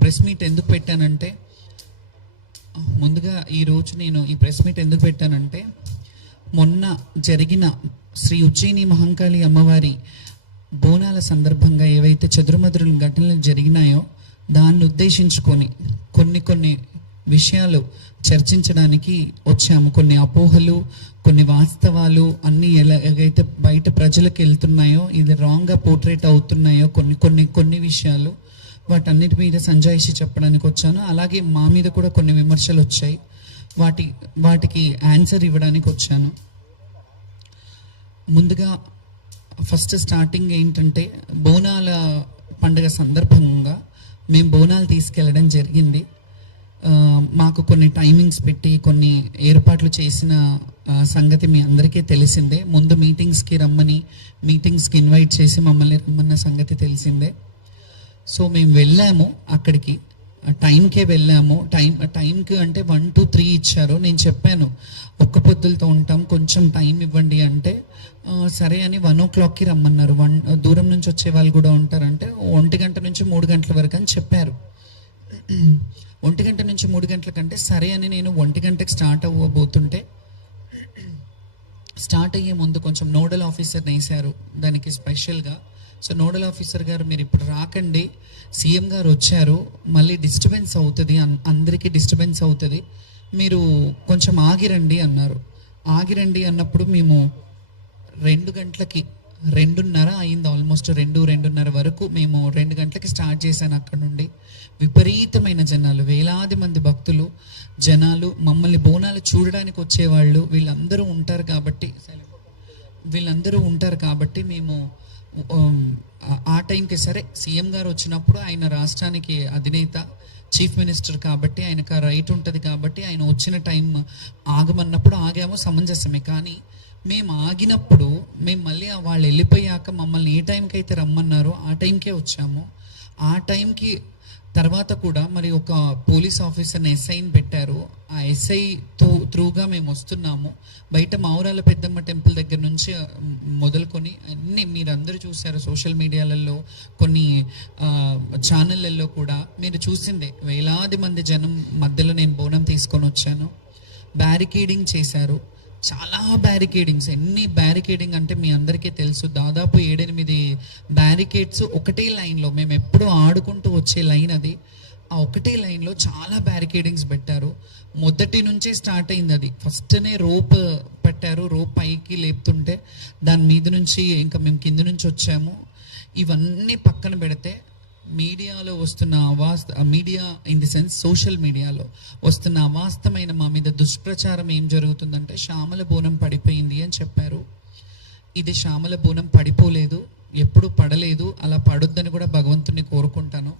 Press meet ఎందుకు పెట్టానంటే, ముందుగా ఈరోజు నేను ఈ ప్రెస్ మీట్ ఎందుకు పెట్టానంటే, మొన్న జరిగిన శ్రీ ఉజ్జయిని మహంకాళి అమ్మవారి బోనాల సందర్భంగా ఏవైతే చెదురుమదురు ఘటనలు జరిగినాయో దాన్ని ఉద్దేశించుకొని కొన్ని విషయాలు చర్చించడానికి వచ్చాము. కొన్ని అపోహలు, కొన్ని వాస్తవాలు అన్నీ ఎలాగైతే బయట ప్రజలకు వెళ్తున్నాయో, ఇది రాంగ్గా పోర్ట్రేట్ అవుతున్నాయో కొన్ని విషయాలు, వాటన్నిటి మీద సంజాయిషి చెప్పడానికి వచ్చాను. అలాగే మా మీద కూడా కొన్ని విమర్శలు వచ్చాయి, వాటికి ఆన్సర్ ఇవ్వడానికి వచ్చాను. ముందుగా ఫస్ట్ స్టార్టింగ్ ఏంటంటే, బోనాల పండుగ సందర్భంగా మేము బోనాలు తీసుకెళ్ళడం జరిగింది. మాకు కొన్ని టైమింగ్స్ పెట్టి కొన్ని ఏర్పాట్లు చేసిన సంగతి మీ అందరికీ తెలిసిందే. ముందు మీటింగ్స్కి ఇన్వైట్ చేసి మమ్మల్ని రమ్మన్న సంగతి తెలిసిందే. సో మేము వెళ్ళాము, అక్కడికి టైంకే వెళ్ళాము. టైంకి అంటే 1 to 3 ఇచ్చారు. నేను చెప్పాను ఒక్క పొద్దులతో ఉంటాం, కొంచెం టైం ఇవ్వండి అంటే సరే అని 1 o'clockకి రమ్మన్నారు. దూరం నుంచి వచ్చే వాళ్ళు కూడా ఉంటారంటే 1 గంట నుంచి 3 గంటల వరకు అని చెప్పారు. 1 గంట నుంచి 3 గంటల కంటే సరే అని నేను 1 గంటకి స్టార్ట్ అవ్వబోతుంటే, స్టార్ట్ అయ్యే ముందు కొంచెం నోడల్ ఆఫీసర్ని వేశారు దానికి స్పెషల్గా. సో నోడల్ ఆఫీసర్ గారు, మీరు ఇప్పుడు రాకండి, సీఎం గారు వచ్చారు, మళ్ళీ డిస్టర్బెన్స్ అవుతుంది, అందరికీ డిస్టర్బెన్స్ అవుతుంది, మీరు కొంచెం ఆగిరండి అన్నారు. ఆగిరండి అన్నప్పుడు మేము 2 గంటలకి 2:30 అయింది, ఆల్మోస్ట్ 2:30 వరకు మేము 2 గంటలకి స్టార్ట్ చేశాను. అక్కడ నుండి విపరీతమైన జనాలు, వేలాది మంది భక్తులు, జనాలు, మమ్మల్ని బోనాలు చూడడానికి వచ్చేవాళ్ళు, వీళ్ళందరూ ఉంటారు కాబట్టి మేము ఆ టైంకి సరే, సీఎం గారు వచ్చినప్పుడు ఆయన రాష్ట్రానికి అధినేత, చీఫ్ మినిస్టర్ కాబట్టి ఆయనకు ఆ రైట్ ఉంటుంది కాబట్టి ఆయన వచ్చిన టైం ఆగమన్నప్పుడు ఆగాము, సమంజసమే. కానీ మేము ఆగినప్పుడు మేము మళ్ళీ వాళ్ళు వెళ్ళిపోయాక మమ్మల్ని ఏ టైంకి అయితే రమ్మన్నారో ఆ టైంకే వచ్చాము. ఆ టైంకి తర్వాత కూడా మరి ఒక పోలీస్ ఆఫీసర్ని ఎస్ఐని పెట్టారు. ఆ ఎస్ఐ త్రూగా మేము వస్తున్నాము. బయట మావురాల పెద్దమ్మ టెంపుల్ దగ్గర నుంచి మొదలుకొని అన్నీ మీరందరూ చూశారు సోషల్ మీడియాలలో, కొన్ని ఛానళ్ళల్లో కూడా మీరు చూసిందే. వేలాది మంది జనం మధ్యలో నేను బోనం తీసుకొని వచ్చాను. బ్యారికేడింగ్ చేశారు, చాలా బ్యారికేడింగ్స్. ఎన్ని బ్యారికేడింగ్ అంటే మీ అందరికీ తెలుసు, దాదాపు 7-8 బ్యారికేడ్స్ ఒకటే లైన్లో. మేము ఎప్పుడు ఆడుకుంటూ వచ్చే లైన్ అది. ఆ ఒకటే లైన్లో చాలా బ్యారికేడింగ్స్ పెట్టారు. మొదటి నుంచే స్టార్ట్ అయింది అది. ఫస్ట్నే రోప్ పెట్టారు, రోప్ పైకి లేపుతుంటే దాని మీద నుంచి ఇంకా మేము కింద నుంచి వచ్చాము. ఇవన్నీ పక్కన పెడితే మీడియాలో వస్తున్న media in the sense social మీడియాలో వస్తున్న అవాస్తవమైన మా మీద దుష్ప్రచారం ఏం జరుగుతుందంటే, శ్యామల బోనం పడిపోయింది అని చెప్పారు. ఇది శ్యామల బోనం పడిపోలేదు, ఎప్పుడు పడలేదు, అలా పడొద్దని కూడా భగవంతుని కోరుకుంటాను.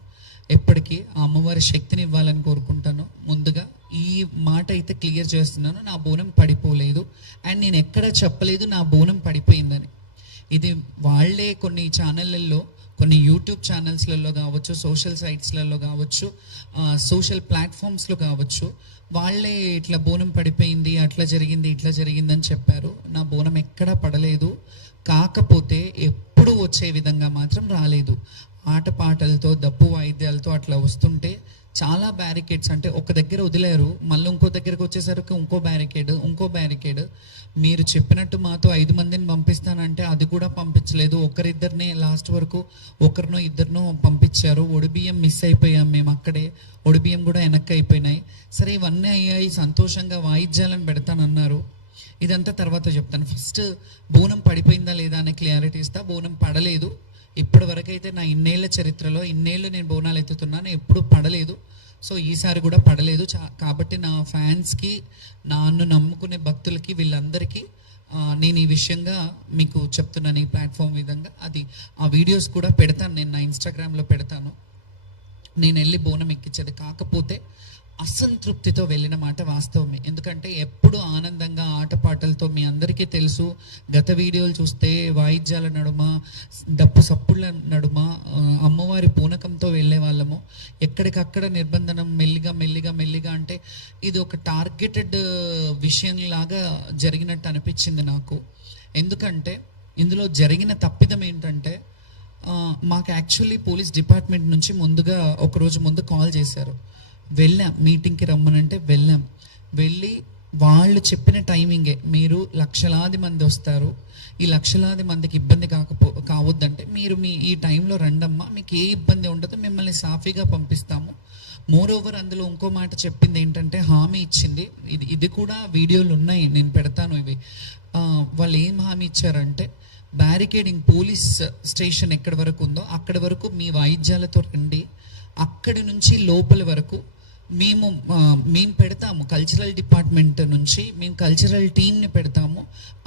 ఎప్పటికీ ఆ అమ్మవారి శక్తిని ఇవ్వాలని కోరుకుంటాను. ముందుగా ఈ మాట అయితే క్లియర్ చేస్తున్నాను, నా బోనం పడిపోలేదు. అండ్ నేను ఎక్కడ చెప్పలేదు నా బోనం పడిపోయిందని. ఇది వాళ్ళే కొన్ని ఛానళ్ళల్లో, కొన్ని యూట్యూబ్ ఛానల్స్లలో కావచ్చు, సోషల్ సైట్స్లలో కావచ్చు, సోషల్ ప్లాట్ఫామ్స్లో కావచ్చు, వాళ్ళే ఇట్లా బోనం పడిపోయింది, అట్లా జరిగింది, ఇట్లా జరిగిందని చెప్పారు. నా బోనం ఎక్కడా పడలేదు. కాకపోతే ఎప్పుడు వచ్చే విధంగా మాత్రం రాలేదు. ఆటపాటలతో, దప్పు వాయిద్యాలతో అట్లా వస్తుంటే చాలా బ్యారికేడ్స్, అంటే ఒక దగ్గర వదిలేరు, మళ్ళీ ఇంకో దగ్గరకు వచ్చేసరికి ఇంకో బ్యారికేడ్. మీరు చెప్పినట్టు మాతో 5 మందిని పంపిస్తానంటే అది కూడా పంపించలేదు. ఒకరిద్దరినే లాస్ట్ వరకు, ఒకరినో ఇద్దరినో పంపించారు. ఒడిబియ్యం మిస్ అయిపోయాం మేము అక్కడే, ఒడిబియ్యం కూడా వెనక్కి అయిపోయినాయి. సరే ఇవన్నీ అయ్యాయి, సంతోషంగా వాయిద్యాలను పెడతానన్నారు. ఇదంతా తర్వాత చెప్తాను. ఫస్ట్ బోనం పడిపోయిందా లేదా అనే క్లారిటీ ఇస్తా. బోనం పడలేదు. ఇప్పటి వరకు అయితే నా ఇన్నేళ్ల చరిత్రలో, ఇన్నేళ్ళు నేను బోనాలు ఎత్తుతున్నాను, ఎప్పుడు పడలేదు. సో ఈసారి కూడా పడలేదు. కాబట్టి నా ఫ్యాన్స్కి, నన్ను నమ్ముకునే భక్తులకి, వీళ్ళందరికీ నేను ఈ విషయంగా మీకు చెప్తున్నాను. ఈ ప్లాట్ఫామ్ విధంగా ఆ వీడియోస్ కూడా పెడతాను, నేను నా ఇన్స్టాగ్రామ్లో పెడతాను. నేను వెళ్ళి బోనం ఎక్కించేది. కాకపోతే అసంతృప్తితో వెళ్ళిన మాట వాస్తవమే. ఎందుకంటే ఎప్పుడు ఆనందంగా ఆటపాటలతో, మీ అందరికీ తెలుసు, గత వీడియోలు చూస్తే వాయిద్యాల నడుమ, డప్పు సప్పుళ్ళ నడుమ అమ్మవారి పూనకంతో వెళ్ళే వాళ్ళము. ఎక్కడికక్కడ నిర్బంధనం, మెల్లిగా అంటే ఇది ఒక టార్గెటెడ్ విషయంలాగా జరిగినట్టు అనిపించింది నాకు. ఎందుకంటే ఇందులో జరిగిన తప్పిదం ఏంటంటే, మాకు యాక్చువల్లీ పోలీస్ డిపార్ట్మెంట్ నుంచి ముందుగా ఒకరోజు ముందు కాల్ చేశారు. వెళ్ళాం, మీటింగ్కి రమ్మనంటే వెళ్ళాం. వెళ్ళి వాళ్ళు చెప్పిన టైమింగే, మీరు లక్షలాది మంది వస్తారు, ఈ లక్షలాది మందికి ఇబ్బంది కావద్దంటే మీరు ఈ టైంలో రండమ్మా, మీకు ఏ ఇబ్బంది ఉండదు, మిమ్మల్ని సాఫీగా పంపిస్తాము. మోర్ ఓవర్ అందులో ఇంకో మాట చెప్పింది ఏంటంటే, హామీ ఇచ్చింది, ఇది కూడా వీడియోలు ఉన్నాయి, నేను పెడతాను ఇవి. వాళ్ళు ఏం హామీ ఇచ్చారంటే, బ్యారికేడింగ్ పోలీస్ స్టేషన్ ఎక్కడి వరకు ఉందో అక్కడి వరకు మీ వాయిద్యాలతో రండి, అక్కడి నుంచి లోపల వరకు మేము పెడతాము. కల్చరల్ డిపార్ట్మెంట్ నుంచి మేము కల్చరల్ టీమ్ని పెడతాము,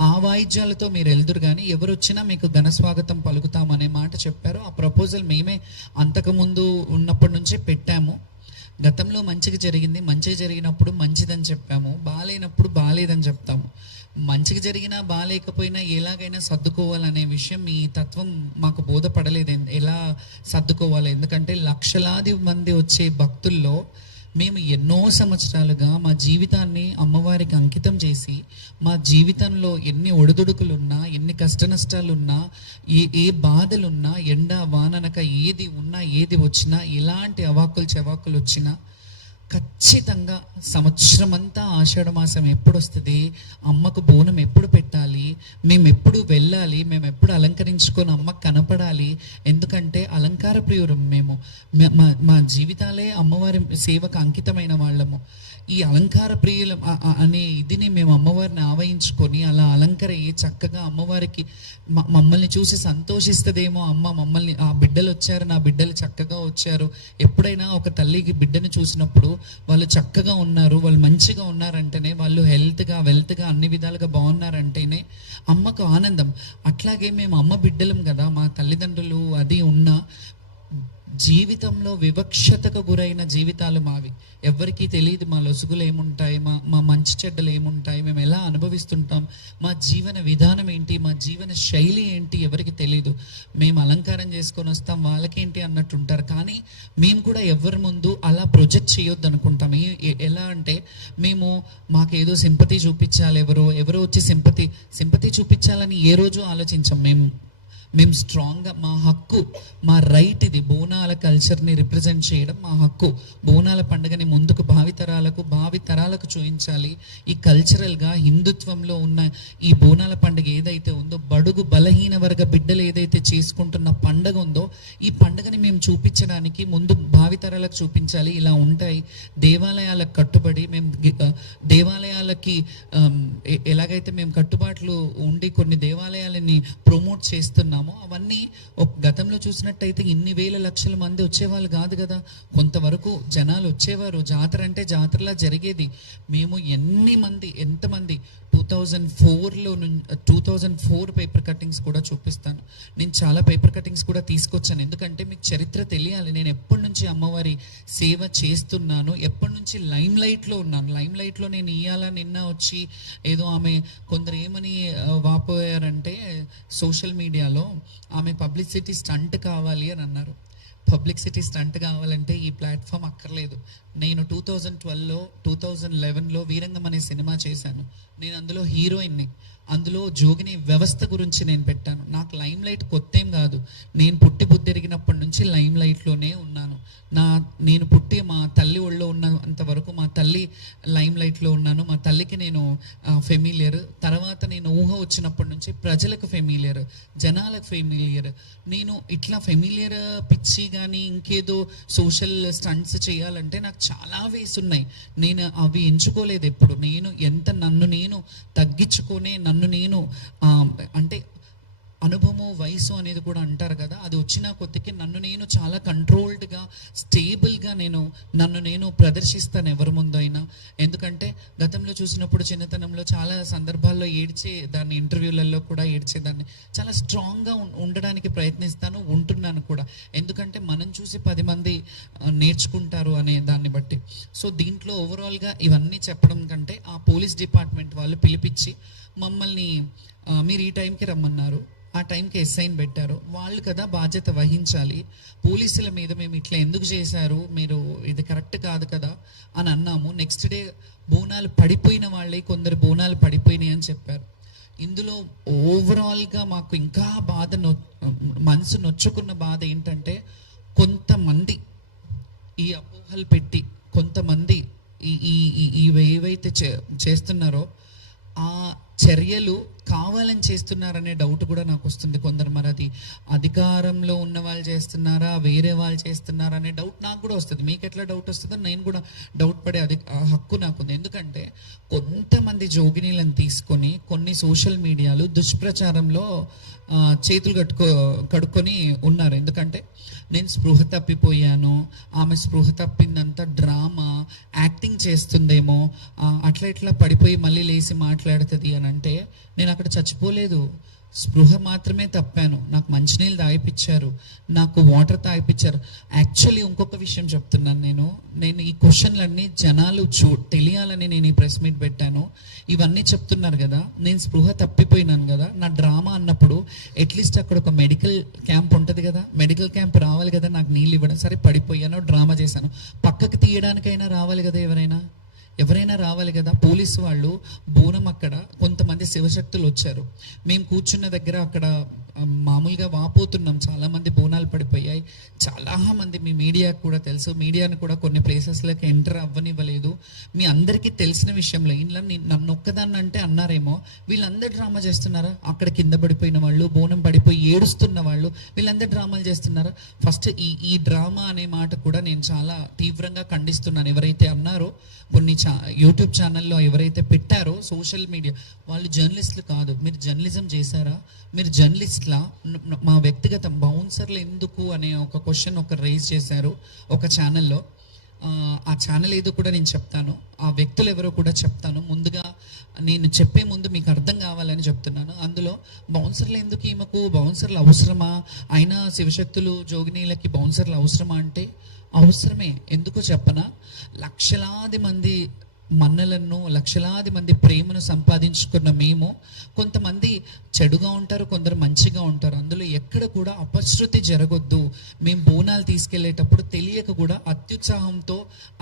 ఆ వాయిద్యాలతో మీరు వెళ్దురు కానీ ఎవరు వచ్చినా మీకు ఘన స్వాగతం పలుకుతామనే మాట చెప్పారు. ఆ ప్రపోజల్ మేమే అంతకుముందు ఉన్నప్పటి నుంచే పెట్టాము. గతంలో మంచిగా జరిగింది, మంచిగా జరిగినప్పుడు మంచిదని చెప్పాము, బాగాలేనప్పుడు బాగాలేదని చెప్తాము. మంచిగా జరిగినా బాగాలేకపోయినా ఎలాగైనా సర్దుకోవాలనే విషయం మీ తత్వం మాకు బోధపడలేదు, ఎలా సర్దుకోవాలి. ఎందుకంటే లక్షలాది మంది వచ్చే భక్తుల్లో మేము ఎన్నో సంవత్సరాలుగా మా జీవితాన్ని అమ్మవారికి అంకితం చేసి, మా జీవితంలో ఎన్ని ఒడిదుడుకులున్నా, ఎన్ని కష్ట నష్టాలున్నా, ఏ బాధలున్నా, ఎండ వాననక ఏది ఉన్నా, ఏది వచ్చినా, ఎలాంటి అవాక్కులు చెవాక్కులు వచ్చినా ఖచ్చితంగా సంవత్సరం అంతా ఆషాఢ మాసం ఎప్పుడు వస్తుంది, అమ్మకు బోనం ఎప్పుడు పెట్టాలి, మేము ఎప్పుడు వెళ్ళాలి, మేము ఎప్పుడు అలంకరించుకొని అమ్మకు కనపడాలి. ఎందుకంటే అలంకార ప్రియురం మేము, మా జీవితాలే అమ్మవారి సేవకు అంకితమైన వాళ్ళము. ఈ అలంకార ప్రియులం అనే ఇదిని మేము అమ్మవారిని ఆవహించుకొని అలా అలంకరయ్యి చక్కగా అమ్మవారికి మమ్మల్ని చూసి సంతోషిస్తుందేమో, అమ్మ మమ్మల్ని, ఆ బిడ్డలు వచ్చారు, నా బిడ్డలు చక్కగా వచ్చారు. ఎప్పుడైనా ఒక తల్లికి బిడ్డను చూసినప్పుడు వాళ్ళు చక్కగా ఉన్నారు, వాళ్ళు మంచిగా ఉన్నారంటేనే, వాళ్ళు హెల్త్గా వెల్త్గా అన్ని విధాలుగా బాగున్నారంటేనే అమ్మకు ఆనందం. అట్లాగే మేము అమ్మ బిడ్డలం కదా, మా తల్లిదండ్రులు అది ఉన్నా జీవితంలో వివక్షతకు గురైన జీవితాలు మావి. ఎవరికీ తెలియదు మా లొసుగులు ఏముంటాయి, మా మంచి చెడ్డలు ఏముంటాయి, మేము ఎలా అనుభవిస్తుంటాం, మా జీవన విధానం ఏంటి, మా జీవన శైలి ఏంటి ఎవరికి తెలియదు. మేము అలంకారం చేసుకొని వస్తాం, వాళ్ళకేంటి అన్నట్టు ఉంటారు. కానీ మేము కూడా ఎవరి ముందు అలా ప్రొజెక్ట్ చేయొద్దు అనుకుంటాం. ఎలా అంటే, మాకేదో సింపతి చూపించాలి, ఎవరో వచ్చి సింపతి చూపించాలని ఏ రోజు ఆలోచించాం. మేము స్ట్రాంగ్గా, మా హక్కు, మా రైట్ ఇది. బోనాల కల్చర్ని రిప్రజెంట్ చేయడం మా హక్కు. బోనాల పండుగని ముందుకు భావితరాలకు చూపించాలి. ఈ కల్చరల్గా హిందుత్వంలో ఉన్న ఈ బోనాల పండుగ ఏదైతే ఉందో, బడుగు బలహీన వర్గ బిడ్డలు ఏదైతే చేసుకుంటున్న పండుగ ఉందో, ఈ పండుగని మేము చూపించడానికి ముందు భావితరాలకు చూపించాలి. ఇలా ఉంటాయి దేవాలయాలకు కట్టుబడి, మేము దేవాలయాలకి ఎలాగైతే మేము కట్టుబాట్లు ఉండి కొన్ని దేవాలయాలని ప్రమోట్ చేస్తున్నాము, అవన్నీ గతంలో చూసినట్టయితే ఇన్ని వేల లక్షల మంది వచ్చేవాళ్ళు కాదు కదా. కొంతవరకు జనాలు వచ్చేవారు, జాతర అంటే జాతరలా జరిగేది. మేము ఎంతమంది 2004 పేపర్ కటింగ్స్ కూడా చూపిస్తాను. నేను చాలా పేపర్ కటింగ్స్ కూడా తీసుకొచ్చాను, ఎందుకంటే మీకు చరిత్ర తెలియాలి. నేను ఎప్పటి నుంచి అమ్మవారి సేవ చేస్తున్నాను, ఎప్పటి నుంచి లైమ్ లైట్లో ఉన్నాను. లైమ్ లైట్లో నేను నిన్న వచ్చి ఏదో ఆమె కొందరు ఏమని వాపోయారంటే సోషల్ మీడియాలో, ఆమె పబ్లిసిటీ స్టంట్ కావాలి అని అన్నారు. పబ్లిసిటీ స్టంట్ కావాలంటే ఈ ప్లాట్ఫామ్ అక్కర్లేదు. నేను 2011లో వీరంగం అనే సినిమా చేశాను. నేను అందులో హీరోయిన్ని. అందులో జోగిని వ్యవస్థ గురించి నేను పెట్టాను. నాకు లైమ్ లైట్ కొత్త ఏం కాదు, నేను పుట్టి బుద్ధిరిగినప్పటి నుంచి లైమ్ లైట్లోనే ఉన్నాను. నేను పుట్టి మా తల్లి ఒళ్ళో ఉన్నంత వరకు మా తల్లి లైమ్ లైట్లో ఉన్నాను. మా తల్లికి నేను ఫెమిలియర్. తర్వాత నేను ఊహ వచ్చినప్పటి నుంచి ప్రజలకు ఫెమిలియర్, జనాలకు ఫెమిలియర్. నేను ఇట్లా ఫెమిలియర్ పిచ్చి కానీ ఇంకేదో సోషల్ స్టంట్స్ చేయాలంటే నాకు చాలా వేస్ ఉన్నాయి. నేను అవి ఎంచుకోలేదు ఎప్పుడు. నన్ను నేను తగ్గించుకొని, నన్ను నేను అంటే అనుభవము వయసు అనేది కూడా అంటారు కదా, అది వచ్చిన కొద్దికి నన్ను నేను చాలా కంట్రోల్డ్గా, స్టేబుల్గా నన్ను నేను ప్రదర్శిస్తాను ఎవరి ముందు అయినా. ఎందుకంటే గతంలో చూసినప్పుడు చిన్నతనంలో చాలా సందర్భాల్లో ఏడ్చేదాన్ని, ఇంటర్వ్యూలలో కూడా ఏడ్చేదాన్ని. చాలా స్ట్రాంగ్గా ఉండడానికి ప్రయత్నిస్తాను, ఉంటున్నాను కూడా. ఎందుకంటే మనం చూసి 10 మంది నేర్చుకుంటారు అనే దాన్ని బట్టి. సో దీంట్లో ఓవరాల్గా ఇవన్నీ చెప్పడం కంటే, ఆ పోలీస్ డిపార్ట్మెంట్ వాళ్ళు పిలిపించి మమ్మల్ని మీరు ఈ టైంకి రమ్మన్నారు, ఆ టైంకి ఎస్ఐని పెట్టారు, వాళ్ళు కదా బాధ్యత వహించాలి. పోలీసుల మీద మేము ఇట్లా ఎందుకు చేశారు, మీరు ఇది కరెక్ట్ కాదు కదా అని అన్నాము. నెక్స్ట్ డే బోనాలు పడిపోయిన వాళ్ళే, కొందరు బోనాలు పడిపోయినాయి అని చెప్పారు. ఇందులో ఓవరాల్గా మాకు ఇంకా మనసు నొచ్చుకున్న బాధ ఏంటంటే, కొంతమంది ఈ అపోహలు పెట్టి, కొంతమంది ఇవి ఏవైతే చేస్తున్నారో ఆ చర్యలు కావాలని చేస్తున్నారనే డౌట్ కూడా నాకు వస్తుంది. కొందరు మరి అది అధికారంలో ఉన్న వాళ్ళు చేస్తున్నారా, వేరే వాళ్ళు చేస్తున్నారా అనే డౌట్ నాకు కూడా వస్తుంది. మీకు ఎట్లా డౌట్ వస్తుందో నేను కూడా డౌట్ పడే హక్కు నాకుంది. ఎందుకంటే కొంతమంది జోగినీలను తీసుకొని కొన్ని సోషల్ మీడియాలు దుష్ప్రచారంలో చేతులు కడుక్కొని ఉన్నారు. ఎందుకంటే నేను స్పృహ తప్పిపోయాను, ఆమె స్పృహ తప్పిందంతా డ్రామా, యాక్టింగ్ చేస్తుందేమో, అట్లా ఇట్లా పడిపోయి మళ్ళీ లేచి మాట్లాడుతుంది అని అంటే, నేను అక్కడ చచ్చిపోలేదు, స్పృహ మాత్రమే తప్పాను. నాకు మంచినీళ్ళు తాగిపించారు, నాకు వాటర్ తాగిపించారు. యాక్చువల్లీ ఇంకొక విషయం చెప్తున్నాను, నేను ఈ క్వశ్చన్లన్నీ జనాలు తెలియాలని నేను ఈ ప్రెస్ మీట్ పెట్టాను. ఇవన్నీ చెప్తున్నారు కదా, నేను స్పృహ తప్పిపోయినాను కదా, నా డ్రామా అన్నప్పుడు అట్లీస్ట్ అక్కడ ఒక మెడికల్ క్యాంప్ ఉంటుంది కదా, మెడికల్ క్యాంప్ రావాలి కదా నాకు నీళ్ళు ఇవ్వడం. సరే పడిపోయాను, డ్రామా చేశాను, పక్కకి తీయడానికైనా రావాలి కదా, ఎవరైనా రావాలి కదా. పోలీసు వాళ్ళు బోనం, అక్కడ కొంతమంది శివశక్తులు వచ్చారు, మేము కూర్చున్న దగ్గర అక్కడ మామూలుగా వాపోతున్నాం, చాలామంది బోనాలు పడిపోయాయి. చాలామంది, మీ మీడియాకు కూడా తెలుసు, మీడియాను కూడా కొన్ని ప్లేసెస్లోకి ఎంటర్ అవ్వనివ్వలేదు. మీ అందరికీ తెలిసిన విషయంలో ఇంట్లో నన్ను ఒక్కదాన్ని అంటే అన్నారేమో, వీళ్ళందరూ డ్రామా చేస్తున్నారా? అక్కడ కింద పడిపోయిన వాళ్ళు, బోనం పడిపోయి ఏడుస్తున్న వాళ్ళు, వీళ్ళందరూ డ్రామాలు చేస్తున్నారా? ఫస్ట్ ఈ డ్రామా అనే మాట కూడా నేను చాలా తీవ్రంగా ఖండిస్తున్నాను. ఎవరైతే అన్నారో, కొన్ని యూట్యూబ్ ఛానల్లో ఎవరైతే పెట్టారో సోషల్ మీడియా వాళ్ళు జర్నలిస్టులు కాదు. మీరు జర్నలిజం చేశారా? మీరు జర్నలిస్ట్లా? మా వ్యక్తిగత బౌన్సర్లు ఎందుకు అనే ఒక క్వశ్చన్ రైజ్ చేశారు ఒక ఛానల్లో. ఆ ఛానల్ ఏదో కూడా నేను చెప్తాను, ఆ వ్యక్తులు ఎవరో కూడా చెప్తాను. ముందుగా నేను చెప్పే ముందు మీకు అర్థం కావాలని చెప్తున్నాను. అందులో బౌన్సర్లు ఎందుకు, ఈమెకు బౌన్సర్లు అవసరమా, అయినా శివశక్తులు జోగినీలకి బౌన్సర్లు అవసరమా అంటే అవసరమే. ఎందుకో చెప్పనా, లక్షలాది మంది మన్నలను, లక్షలాది మంది ప్రేమను సంపాదించుకున్న మేము, కొంతమంది చెడుగా ఉంటారు, కొందరు మంచిగా ఉంటారు. అందులో ఎక్కడ కూడా అపశృతి జరగొద్దు. మేము బోనాలు తీసుకెళ్లేటప్పుడు తెలియక కూడా అత్యుత్సాహంతో,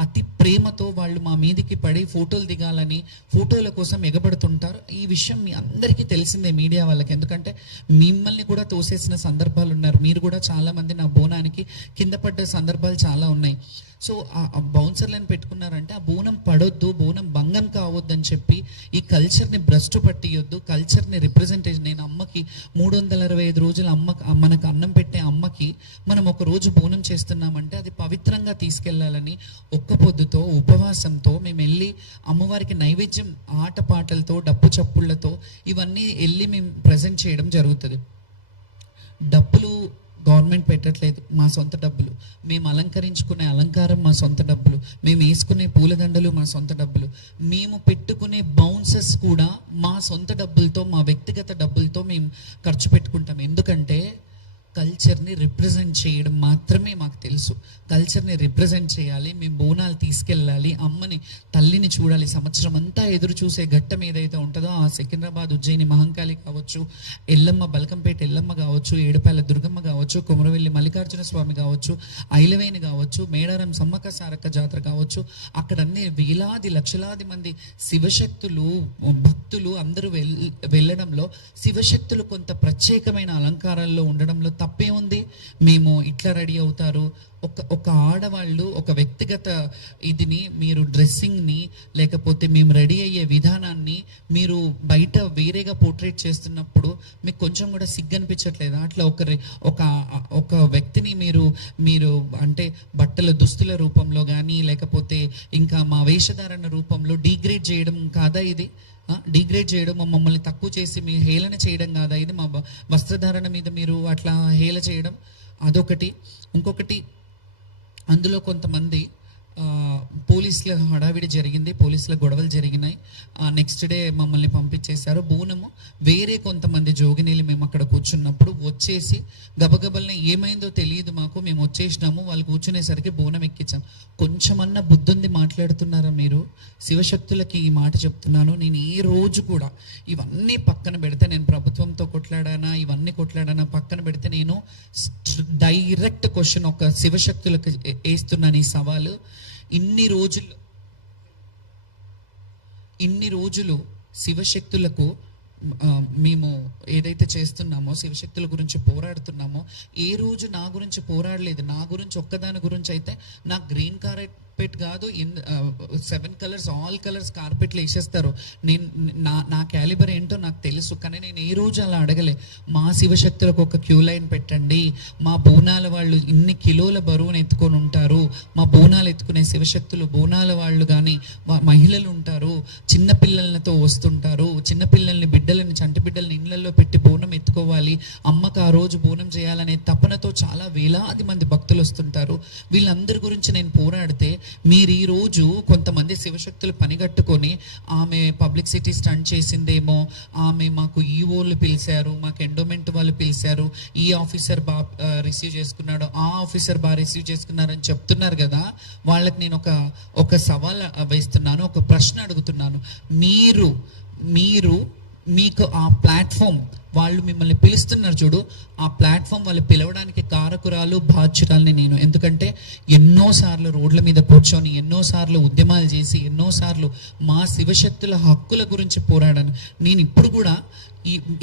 అతి ప్రేమతో వాళ్ళు మా మీదికి పడి ఫోటోలు దిగాలని, ఫోటోల కోసం ఎగబడుతుంటారు. ఈ విషయం మీ అందరికీ తెలిసిందే, మీడియా వాళ్ళకి. ఎందుకంటే మిమ్మల్ని కూడా తోసేసిన సందర్భాలు ఉన్నారు. మీరు కూడా చాలామంది నా బోనానికి కింద పడ్డ సందర్భాలు చాలా ఉన్నాయి. సో ఆ బౌన్సర్లను పెట్టుకున్నారంటే, ఆ బోనం పడొద్దు, బోనం భంగం కావద్దు అని చెప్పి ఈ కల్చర్ని భ్రష్టు పట్టియొద్దు, కల్చర్ని రిప్రజెంటేషన్. నేను అమ్మకి 365 రోజులు మనకు అన్నం పెట్టే అమ్మకి మనం ఒక రోజు బోనం చేస్తున్నామంటే అది పవిత్రంగా తీసుకెళ్లాలని ఒక్క పొద్దుతో, ఉపవాసంతో మేము వెళ్ళి అమ్మవారికి నైవేద్యం, ఆటపాటలతో, డప్పు చప్పుళ్లతో ఇవన్నీ వెళ్ళి మేము ప్రజెంట్ చేయడం జరుగుతుంది. డబ్బులు గవర్నమెంట్ పెట్టట్లేదు, మా సొంత డబ్బులు. మేము అలంకరించుకునే అలంకారం మా సొంత డబ్బులు, మేము వేసుకునే పూలదండలు మా సొంత డబ్బులు, మేము పెట్టుకునే బౌన్సర్స్ కూడా మా సొంత డబ్బులతో, మా వ్యక్తిగత డబ్బులతో మేము ఖర్చు పెట్టుకుంటాం. ఎందుకంటే కల్చర్ని రిప్రజెంట్ చేయడం మాత్రమే మాకు తెలుసు. కల్చర్ని రిప్రజెంట్ చేయాలి, మేము బోనాలు తీసుకెళ్ళాలి, అమ్మని, తల్లిని చూడాలి. సంవత్సరం అంతా ఎదురు చూసే ఘట్టం ఏదైతే ఉంటుందో, ఆ సికింద్రాబాద్, ఉజ్జయిని మహంకాళి కావచ్చు, ఎల్లమ్మ, బల్కంపేట ఎల్లమ్మ కావచ్చు, ఏడుపాయల దుర్గమ్మ కావచ్చు, కొమరవెల్లి మల్లికార్జున స్వామి కావచ్చు, ఐలవేణి కావచ్చు, మేడారం సమ్మక్క సారక్క జాతర కావచ్చు, అక్కడ అన్ని వేలాది లక్షలాది మంది శివశక్తులు, భక్తులు అందరూ వెళ్ళడంలో, శివశక్తులు కొంత ప్రత్యేకమైన అలంకారాల్లో ఉండడంలో తప్పే ఉంది. మేము ఇట్లా రెడీ అవుతారు, ఒక ఆడవాళ్ళు ఒక వ్యక్తిగత ఇదిని, మీరు డ్రెస్సింగ్ని, లేకపోతే మేము రెడీ అయ్యే విధానాన్ని మీరు బయట వేరేగా పోర్ట్రేట్ చేస్తున్నప్పుడు మీకు కొంచెం కూడా సిగ్గు అనిపించట్లేదా? అట్లా ఒక వ్యక్తిని మీరు అంటే బట్టల దుస్తుల రూపంలో కానీ, లేకపోతే ఇంకా మా వేషధారణ రూపంలో డీగ్రేడ్ చేయడం కాదా ఇది? డిగ్రేడ్ చేయడం, మమ్మల్ని తక్కువ చేసి మీ హేళన చేయడం కాదా ఇది? మా వస్త్రధారణ మీద మీరు అట్లా హేళ చేయడం అదొకటి. ఇంకొకటి, అందులో కొంతమంది పోలీసుల హడావిడి జరిగింది, పోలీసుల గొడవలు జరిగినాయి. నెక్స్ట్ డే మమ్మల్ని పంపించేశారు. బోనము వేరే కొంతమంది జోగినీళ్ళు మేము అక్కడ కూర్చున్నప్పుడు వచ్చేసి గబగబల్ని ఏమైందో తెలియదు మాకు, మేము వచ్చేసినాము, వాళ్ళు కూర్చునేసరికి బోనం ఎక్కించాం. కొంచెమన్నా బుద్ధుంది మాట్లాడుతున్నారా మీరు? శివశక్తులకి ఈ మాట చెప్తున్నాను. నేను ఏ రోజు కూడా ఇవన్నీ పక్కన పెడితే, నేను ప్రభుత్వంతో కొట్లాడానా, ఇవన్నీ కొట్లాడానా పక్కన పెడితే, నేను డైరెక్ట్ క్వశ్చన్ ఒక శివశక్తులకు వేస్తున్నాను ఈ సవాలు. ఇన్ని రోజులు శివశక్తులకు మేము ఏదైతే చేస్తున్నామో, శివశక్తుల గురించి పోరాడుతున్నామో, ఏ రోజు నా గురించి పోరాడలేదు. నా గురించి ఒక్కదాని గురించి అయితే నాకు గ్రీన్ కార్పెట్ కాదు, 7 కలర్స్ ఆల్ కలర్స్ కార్పెట్లు వేసేస్తారు. నేను నా క్యాలిబర్ ఏంటో నాకు తెలుసు, కానీ నేను ఏ రోజు అలా అడగలే. మా శివశక్తులకు ఒక క్యూ లైన్ పెట్టండి, మా బోనాల వాళ్ళు ఇన్ని కిలోల బరువును ఎత్తుకొని ఉంటారు, మా బోనాలు ఎత్తుకునే శివశక్తులు బోనాల వాళ్ళు కానీ మహిళలు ఉంటారు, చిన్నపిల్లలతో వస్తుంటారు, చిన్నపిల్లల్ని బిడ్డలని చంటి బిడ్డలని ఇళ్లలో పెట్టి బోనం ఎత్తుకోవాలి, అమ్మకు ఆ రోజు బోనం చేయాలనే తపనతో చాలా వేలాది మంది భక్తులు వస్తుంటారు. వీళ్ళందరి గురించి నేను పోరాడితే మీరు ఈ రోజు కొంతమంది శివశక్తులు పనిగట్టుకొని ఆమె పబ్లిసిటీ స్టంట్ చేసిందేమో, ఆమె మాకు ఈఓలు పిలిచారు, మాకు ఎండోమెంట్ వాళ్ళు పిలిచారు, ఈ ఆఫీసర్ బాగా రిసీవ్ చేసుకున్నాడు, ఆ ఆఫీసర్ బాగా రిసీవ్ చేసుకున్నారు అని చెప్తున్నారు కదా. వాళ్ళకి నేను ఒక సవాల్ వేస్తున్నాను, ఒక ప్రశ్న అడుగుతున్నాను. మీకు ఆ ప్లాట్ఫామ్, వాళ్ళు మిమ్మల్ని పిలుస్తున్నారు చూడు, ఆ ప్లాట్ఫామ్ వాళ్ళు పిలవడానికి కారకురాలు బాధ్యురాలని నేను. ఎందుకంటే ఎన్నోసార్లు రోడ్ల మీద కూర్చొని, ఎన్నోసార్లు ఉద్యమాలు చేసి, ఎన్నోసార్లు మా శివశక్తుల హక్కుల గురించి పోరాడాను. నేను ఇప్పుడు కూడా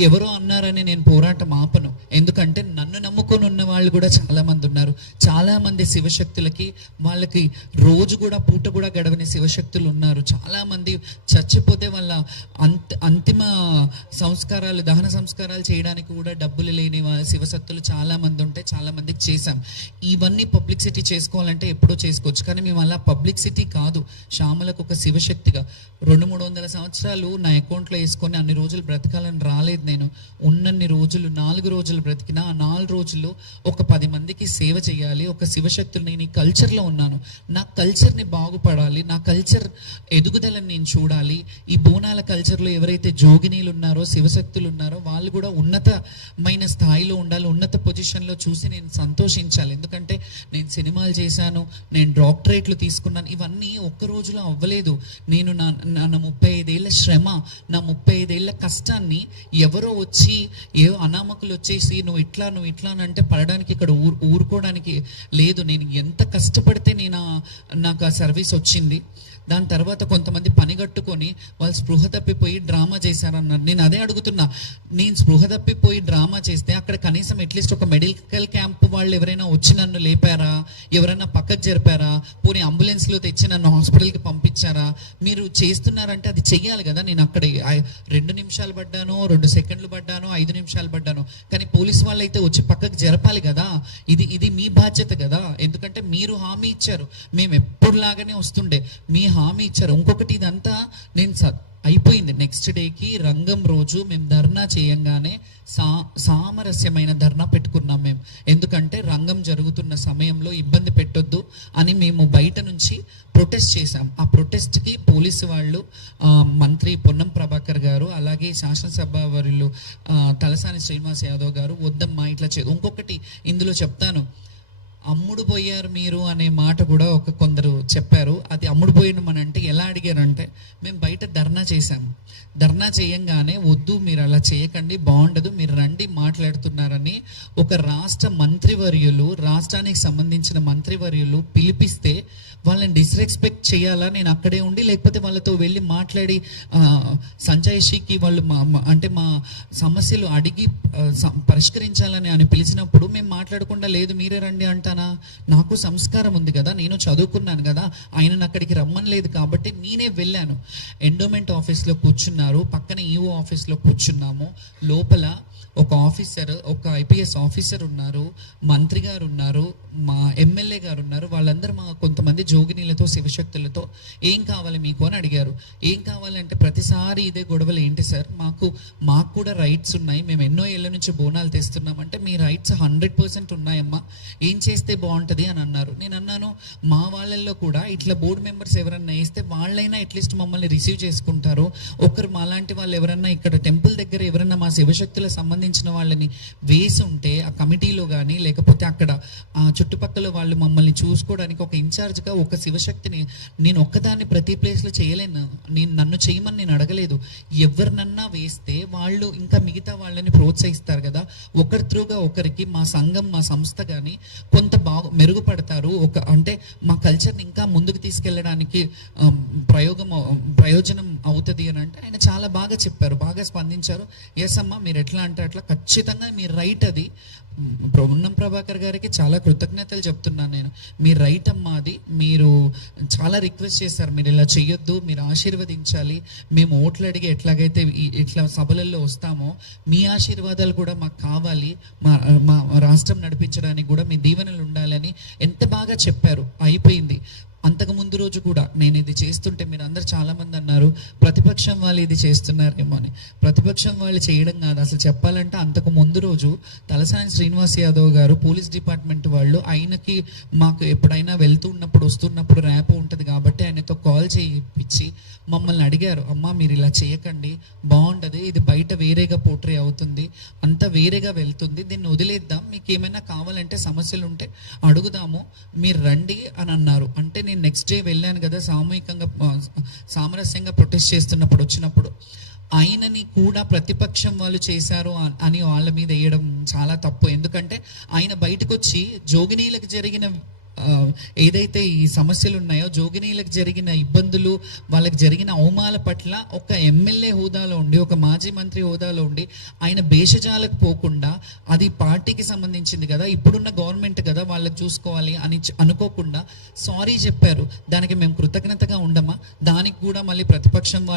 ఎవరో అన్నారని నేను పోరాటం ఆపను. ఎందుకంటే నన్ను నమ్ముకొని ఉన్న వాళ్ళు కూడా చాలామంది ఉన్నారు. చాలామంది శివశక్తులకి వాళ్ళకి రోజు కూడా పూట కూడా గడవని శివశక్తులు ఉన్నారు. చాలామంది చచ్చిపోతే వాళ్ళ అంతిమ సంస్కారాలు, దహన సంస్కారాలు చేయడానికి కూడా డబ్బులు లేని శివశక్తులు చాలామంది ఉంటే చాలామందికి చేశాం. ఇవన్నీ పబ్లిసిటీ చేసుకోవాలంటే ఎప్పుడో చేసుకోవచ్చు, కానీ మేము అలా పబ్లిసిటీ కాదు. శ్యామలకు ఒక శివశక్తిగా 200-300 సంవత్సరాలు నా అకౌంట్లో వేసుకొని అన్ని రోజులు బ్రతకాలని రాలేదు. నేను ఉన్నన్ని రోజులు 4 రోజులు బ్రతికినా, ఆ 4 రోజుల్లో ఒక 10 మందికి సేవ చేయాలి. ఒక శివశక్తులు, నేను ఈ కల్చర్లో ఉన్నాను, నా కల్చర్ని బాగుపడాలి, నా కల్చర్ ఎదుగుదలని నేను చూడాలి. ఈ బోనాల కల్చర్లో ఎవరైతే జోగినీలు ఉన్నారో, శివశక్తులు ఉన్నారో, వాళ్ళు కూడా ఉన్నతమైన స్థాయిలో ఉండాలి, ఉన్నత పొజిషన్లో చూసి నేను సంతోషించాలి. ఎందుకంటే నేను సినిమాలు చేశాను, నేను డాక్టరేట్లు తీసుకున్నాను, ఇవన్నీ ఒక్క రోజులో అవ్వలేదు. నేను నా 35 ఏళ్ళ శ్రమ, నా 35 ఏళ్ళ కష్టాన్ని ఎవరో వచ్చి అనామకులు వచ్చేసి నువ్వు ఇట్లా అంటే పడడానికి ఇక్కడ ఊరుకోవడానికి లేదు. నేను ఎంత కష్టపడితే నాకు ఆ సర్వీస్ వచ్చింది. దాని తర్వాత కొంతమంది పనిగట్టుకొని వాళ్ళు స్పృహ తప్పిపోయి డ్రామా చేశారన్నారు. నేను అదే అడుగుతున్నా, నేను స్పృహ తప్పిపోయి డ్రామా చేస్తే అక్కడ కనీసం అట్లీస్ట్ ఒక మెడికల్ క్యాంప్ వాళ్ళు ఎవరైనా వచ్చి నన్ను లేపారా, ఎవరైనా పక్కకు జరిపారా, పోనీ అంబులెన్స్లో తెచ్చి నన్ను హాస్పిటల్కి పంపించారా? మీరు చేస్తున్నారంటే అది చెయ్యాలి కదా. నేను అక్కడ 2 నిమిషాలు పడ్డాను, 2 సెకండ్లు పడ్డాను, 5 నిమిషాలు పడ్డాను, కానీ పోలీసు వాళ్ళు అయితే వచ్చి పక్కకు జరపాలి కదా. ఇది మీ బాధ్యత కదా. ఎందుకంటే మీరు హామీ ఇచ్చారు, మేము ఎప్పుడులాగానే వస్తుండే, మీ హామీ ఇచ్చారు. ఇంకొకటి, ఇదంతా నేను అయిపోయింది. నెక్స్ట్ డేకి రంగం రోజు మేము ధర్నా చేయంగానే సామరస్యమైన ధర్నా పెట్టుకున్నాం మేము. ఎందుకంటే రంగం జరుగుతున్న సమయంలో ఇబ్బంది పెట్టొద్దు అని మేము బయట నుంచి ప్రొటెస్ట్ చేశాం. ఆ ప్రొటెస్ట్కి పోలీసు వాళ్ళు, మంత్రి పొన్నం ప్రభాకర్ గారు, అలాగే శాసనసభ వర్యులు తలసాని శ్రీనివాస్ యాదవ్ గారు, వద్దమ్మా ఇట్లా చేయదు. ఇంకొకటి ఇందులో చెప్తాను, అమ్ముడు పోయారు మీరు అనే మాట కూడా కొందరు చెప్పారు. అది అమ్ముడు పోయినమని అంటే ఎలా అడిగారంటే, మేము బయట ధర్నా చేశాము, ధర్నా చేయంగానే వద్దు మీరు అలా చేయకండి, బాగుండదు, మీరు రండి మాట్లాడుతున్నారని ఒక రాష్ట్ర మంత్రివర్యులు, రాష్ట్రానికి సంబంధించిన మంత్రివర్యులు పిలిపిస్తే వాళ్ళని డిస్రెస్పెక్ట్ చేయాలా? నేను అక్కడే ఉండి, లేకపోతే వాళ్ళతో వెళ్ళి మాట్లాడి సంజయ్షికి వాళ్ళు అంటే మా సమస్యలు అడిగి పరిష్కరించాలని అని పిలిచినప్పుడు మేము మాట్లాడకుండా లేదు మీరే రండి అంటానా? నాకు సంస్కారం ఉంది కదా, నేను చదువుకున్నాను కదా, ఆయనను అక్కడికి రమ్మని లేదు కాబట్టి నేనే వెళ్ళాను. ఎండోమెంట్ ఆఫీస్లో కూర్చున్నారు, పక్కన ఈఓ ఆఫీస్లో కూర్చున్నాము. లోపల ఒక ఆఫీసర్, ఒక ఐపీఎస్ ఆఫీసర్ ఉన్నారు, మంత్రి గారు ఉన్నారు, మా ఎమ్మెల్యే గారు ఉన్నారు. వాళ్ళందరూ మా కొంతమంది జోగినీలతో, శివశక్తులతో ఏం కావాలి మీకు అని అడిగారు. ఏం కావాలంటే ప్రతిసారి ఇదే గొడవలు ఏంటి సార్, మాకు కూడా రైట్స్ ఉన్నాయి, మేము ఎన్నో ఏళ్ళ నుంచి బోనాలు తెస్తున్నామంటే మీ రైట్స్ 100% ఉన్నాయమ్మా, ఏం చేస్తే బాగుంటుంది అని అన్నారు. నేను అన్నాను, మా వాళ్ళల్లో కూడా ఇట్లా బోర్డు మెంబర్స్ ఎవరన్నా వేస్తే వాళ్ళైనా అట్లీస్ట్ మమ్మల్ని రిసీవ్ చేసుకుంటారు. ఒకరు మాలాంటి వాళ్ళు ఎవరన్నా ఇక్కడ టెంపుల్ దగ్గర ఎవరన్నా మా శివశక్తులకు సంబంధించిన వాళ్ళని వేసి ఉంటే ఆ కమిటీలో కానీ, లేకపోతే అక్కడ చుట్టుపక్కల వాళ్ళు మమ్మల్ని చూసుకోవడానికి ఒక ఇన్ఛార్జ్గా ఒక శివశక్తిని నేను ఒక్కదాన్ని ప్రతి ప్లేస్లో చేయలేను. నన్ను చేయమని నేను అడగలేదు. ఎవరినన్నా వేస్తే వాళ్ళు ఇంకా మిగతా వాళ్ళని ప్రోత్సహిస్తారు కదా. ఒకరి త్రూగా ఒకరికి మా సంఘం, మా సంస్థ కానీ కొంత మెరుగుపడతారు. అంటే మా కల్చర్ని ఇంకా ముందుకు తీసుకెళ్ళడానికి ప్రయోజనం అవుతుంది అని అంటే ఆయన చాలా బాగా చెప్పారు, బాగా స్పందించారు. ఎస్ అమ్మా, మీరు ఎట్లా అంటే అట్లా, ఖచ్చితంగా మీ రైట్ అది. పొన్నం ప్రభాకర్ గారికి చాలా కృతజ్ఞతలు చెప్తున్నాను నేను. మీ రైట్ అమ్మా అది. మీరు చాలా రిక్వెస్ట్ చేశారు, మీరు ఇలా చెయ్యొద్దు, మీరు ఆశీర్వదించాలి, మేము ఓట్లు అడిగి ఎట్లాగైతే ఇట్లా సభలలో వస్తామో మీ ఆశీర్వాదాలు కూడా మాకు కావాలి, మా మా రాష్ట్రం నడిపించడానికి కూడా మీ దీవెనలు ఉండాలని ఎంత బాగా చెప్పారు. అయిపోయింది. అంతకు ముందు రోజు కూడా నేను ఇది చేస్తుంటే మీరు అందరు చాలా మంది అన్నారు ప్రతిపక్షం వాళ్ళు ఇది చేస్తున్నారేమో అని. ప్రతిపక్షం వాళ్ళు చేయడం కాదు, అసలు చెప్పాలంటే అంతకు ముందు రోజు తలసాని శ్రీనివాస్ యాదవ్ గారు, పోలీస్ డిపార్ట్మెంట్ వాళ్ళు ఆయనకి మాకు ఎప్పుడైనా వెళ్తున్నప్పుడు వస్తున్నప్పుడు ర్యాప్ ఉంటుంది కాబట్టి ఆయనతో కాల్ చేయించి మమ్మల్ని అడిగారు, అమ్మా మీరు ఇలా చేయకండి, బాగుండదు, ఇది బయట వేరేగా పోట్రే అవుతుంది, అంతా వేరేగా వెళ్తుంది, దీన్ని వదిలేద్దాం, మీకు ఏమైనా కావాలంటే సమస్యలు ఉంటే అడుగుదాము, మీరు రండి అని అన్నారు. అంటే నేను నెక్స్ట్ డే వెళ్ళాను కదా, సామరస్యంగా ప్రొటెస్ట్ చేస్తున్నప్పుడు వచ్చినప్పుడు ఆయనని కూడా ప్రతిపక్షం వాళ్ళు చేశారు అని వాళ్ళ మీద వేయడం చాలా తప్పు. ఎందుకంటే ఆయన బయటకు వచ్చి జోగినీలకు జరిగిన ఏదైతే ఈ సమస్యలు ఉన్నాయో, జోగినీలకు జరిగిన ఇబ్బందులు, వాళ్ళకి జరిగిన అవమానాల పట్ల ఒక ఎమ్మెల్యే హోదాలో ఉండి, ఒక మాజీ మంత్రి హోదాలో ఉండి ఆయన భేషజాలకు పోకుండా, అది పార్టీకి సంబంధించింది కదా, ఇప్పుడున్న గవర్నమెంట్ కదా, వాళ్ళకి చూసుకోవాలి అని అనుకోకుండా సారీ చెప్పారు. దానికి మేము కృతజ్ఞతగా ఉండమా? దానికి కూడా మళ్ళీ ప్రతిపక్షం వాళ్ళు